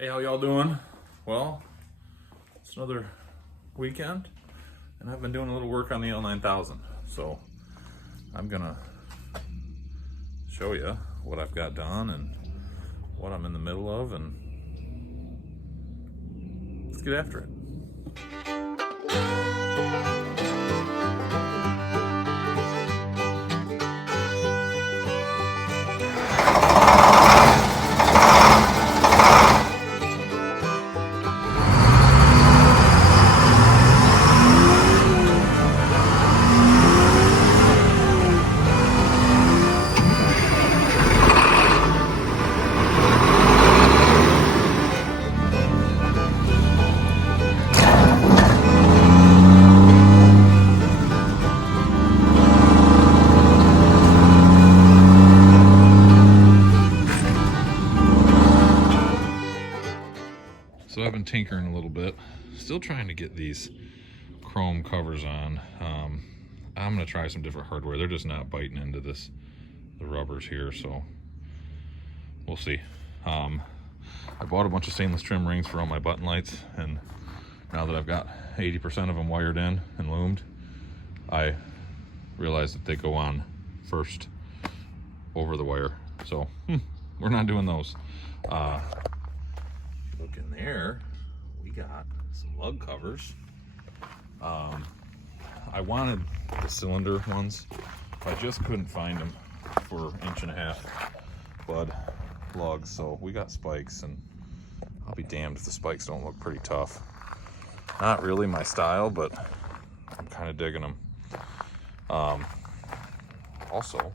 Hey, how y'all doing? Well, it's another weekend, and I've been doing a little work on the L9000. So I'm gonna show you what I've got done and what I'm in the middle of, and let's get after it. So I've been tinkering a little bit, still trying to get these chrome covers on. I'm gonna try some different hardware. They're just not biting into the rubbers here, so we'll see. I bought a bunch of stainless trim rings for all my button lights, and now that I've got 80% of them wired in and loomed, I realized that they go on first over the wire. So we're not doing those. Look in there, we got some lug covers. I wanted the cylinder ones. I just couldn't find them for 1.5" bud lugs, so we got spikes, and I'll be damned if the spikes don't look pretty tough. Not really my style, but I'm kind of digging them. Also,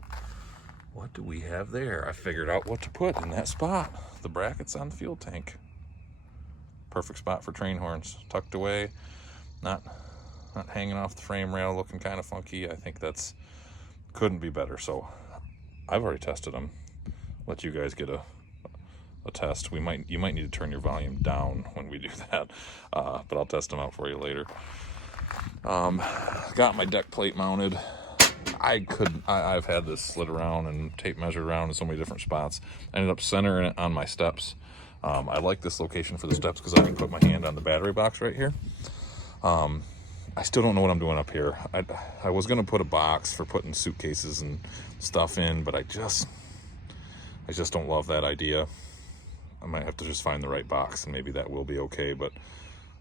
what do we have there? I figured out what to put in that spot. The brackets on the fuel tank. Perfect spot for train horns, tucked away, not hanging off the frame rail, looking kind of funky. I think that's couldn't be better. So I've already tested them. Let you guys get a test. You might need to turn your volume down when we do that, but I'll test them out for you later. Got my deck plate mounted. I've had this slid around and tape measured around in so many different spots. I ended up centering it on my steps. I like this location for the steps because I can put my hand on the battery box right here. I still don't know what I'm doing up here. I was gonna put a box for putting suitcases and stuff in, but I just don't love that idea. I might have to just find the right box, and maybe that will be okay, but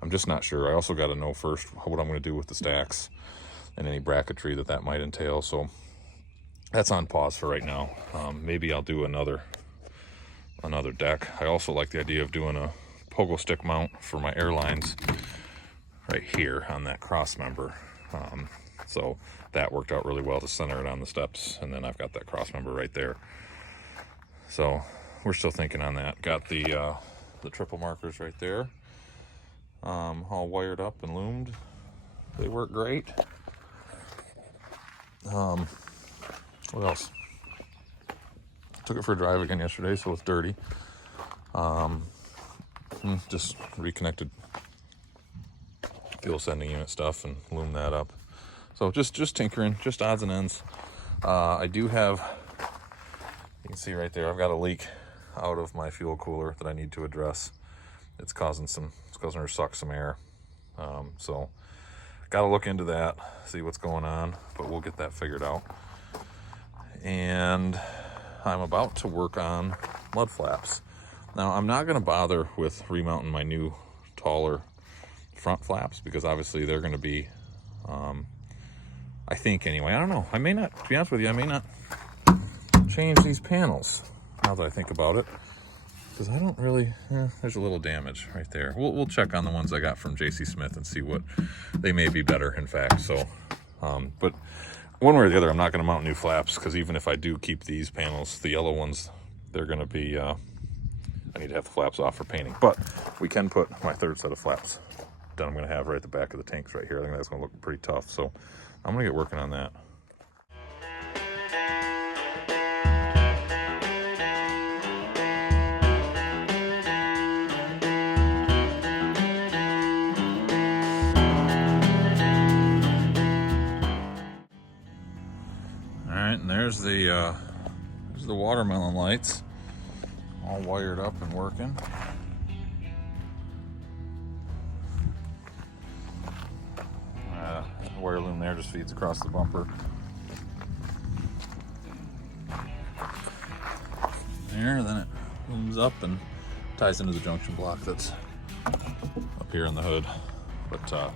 I'm just not sure. I also got to know first what I'm gonna do with the stacks and any bracketry that might entail. So that's on pause for right now. Maybe I'll do another deck. I also like the idea of doing a pogo stick mount for my airlines right here on that cross member. So that worked out really well to center it on the steps, and then I've got that cross member right there. So we're still thinking on that. Got the triple markers right there, all wired up and loomed. They work great. What else? Took it for a drive again yesterday, so it's dirty. Just reconnected fuel sending unit stuff and loomed that up. So just tinkering, just odds and ends. I do have, you can see right there, I've got a leak out of my fuel cooler that I need to address. It's causing her to suck some air. So got to look into that, see what's going on, but we'll get that figured out. And I'm about to work on mud flaps. Now, I'm not going to bother with remounting my new taller front flaps because obviously they're going to be, I think anyway, I don't know. I may not, to be honest with you, I may not change these panels now that I think about it, because I don't really, there's a little damage right there. We'll check on the ones I got from JC Smith and see what, they may be better, in fact. So, but one way or the other, I'm not going to mount new flaps, because even if I do keep these panels, the yellow ones, they're going to be, I need to have the flaps off for painting. But we can put my third set of flaps that I'm going to have right at the back of the tanks right here. I think that's going to look pretty tough. So I'm going to get working on that. All right, and there's the watermelon lights, all wired up and working. there, just feeds across the bumper. There, then it moves up and ties into the junction block that's up here in the hood. But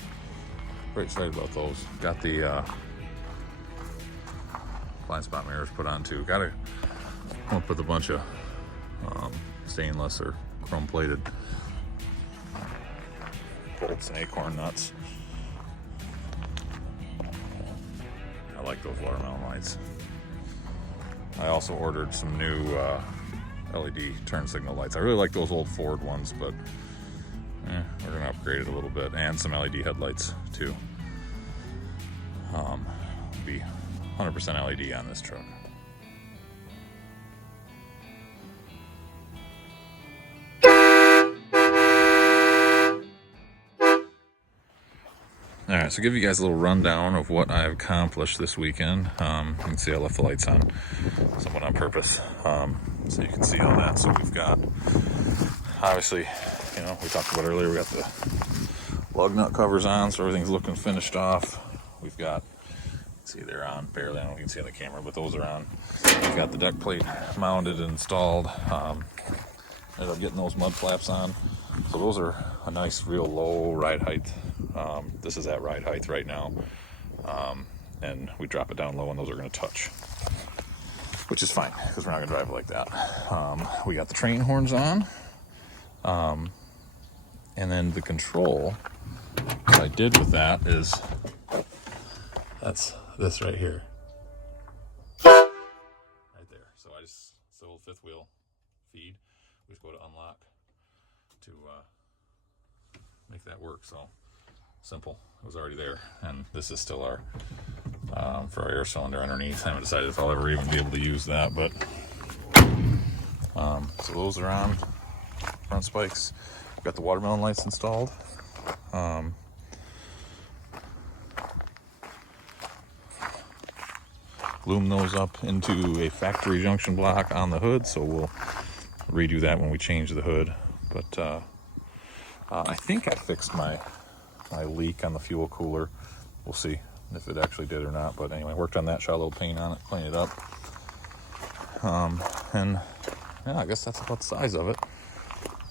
very excited about those. Got the blind spot mirrors put on too. Got to come up with a bunch of stainless or chrome plated bolts and acorn nuts. I like those watermelon lights. I also ordered some new LED turn signal lights. I really like those old Ford ones, but we're gonna upgrade it a little bit, and some LED headlights too. Be 100% LED on this truck. All right, so give you guys a little rundown of what I've accomplished this weekend. You can see I left the lights on somewhat on purpose, so you can see all that. So we've got, obviously, you know, we talked about earlier, we got the lug nut covers on, so everything's looking finished off. We've got, see, they're on barely, I don't know if you can see on the camera, but those are on. We've got the deck plate mounted and installed. Ended up getting those mud flaps on. So those are a nice, real low ride height. This is at ride height right now. And we drop it down low and those are gonna touch, which is fine because we're not gonna drive it like that. We got the train horns on. And then the control, what I did with that is, that's this right here. Right there. So I just, it's the old fifth wheel feed. We just go to unlock to make that work. So simple. It was already there, and this is still our for our air cylinder underneath. I haven't decided if I'll ever even be able to use that, but so those are on front spikes. We've got the watermelon lights installed. Loom those up into a factory junction block on the hood, so we'll redo that when we change the hood. But I think I fixed my leak on the fuel cooler. We'll see if it actually did or not, but anyway, worked on that, shot a little paint on it, cleaned it up. And yeah, I guess that's about the size of it.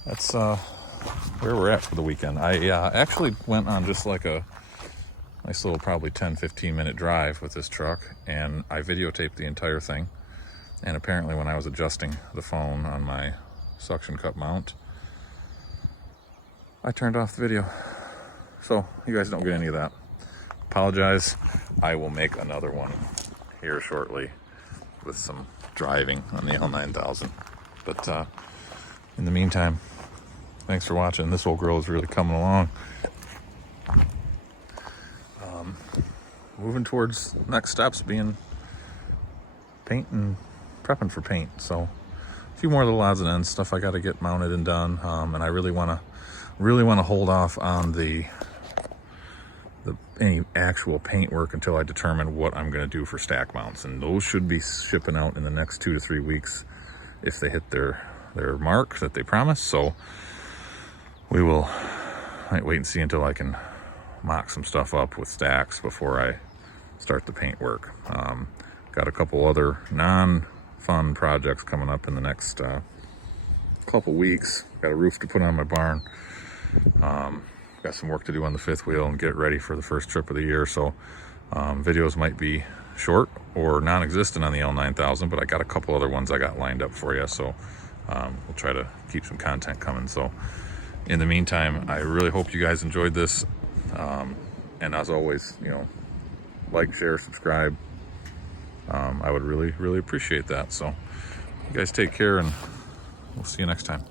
That's where we're at for the weekend. I actually went on just like a nice little probably 10-15 minute drive with this truck, and I videotaped the entire thing. And apparently when I was adjusting the phone on my suction cup mount, I turned off the video. So you guys don't get any of that. Apologize. I will make another one here shortly with some driving on the L9000. But in the meantime, thanks for watching. This old girl is really coming along. Moving towards next steps, being paint and prepping for paint. So a few more little odds and ends, stuff I got to get mounted and done. And I really want to hold off on any actual paint work until I determine what I'm going to do for stack mounts, and those should be shipping out in the next 2 to 3 weeks if they hit their mark that they promised. So we will wait and see until I can mock some stuff up with stacks before I start the paint work. Got a couple other non-fun projects coming up in the next couple weeks. Got a roof to put on my barn. Got some work to do on the fifth wheel and get ready for the first trip of the year. So videos might be short or non-existent on the L9000, but I got a couple other ones I got lined up for you. So we'll try to keep some content coming. So in the meantime, I really hope you guys enjoyed this. And as always, you know, like, share, subscribe. I would really, really appreciate that. So you guys take care, and we'll see you next time.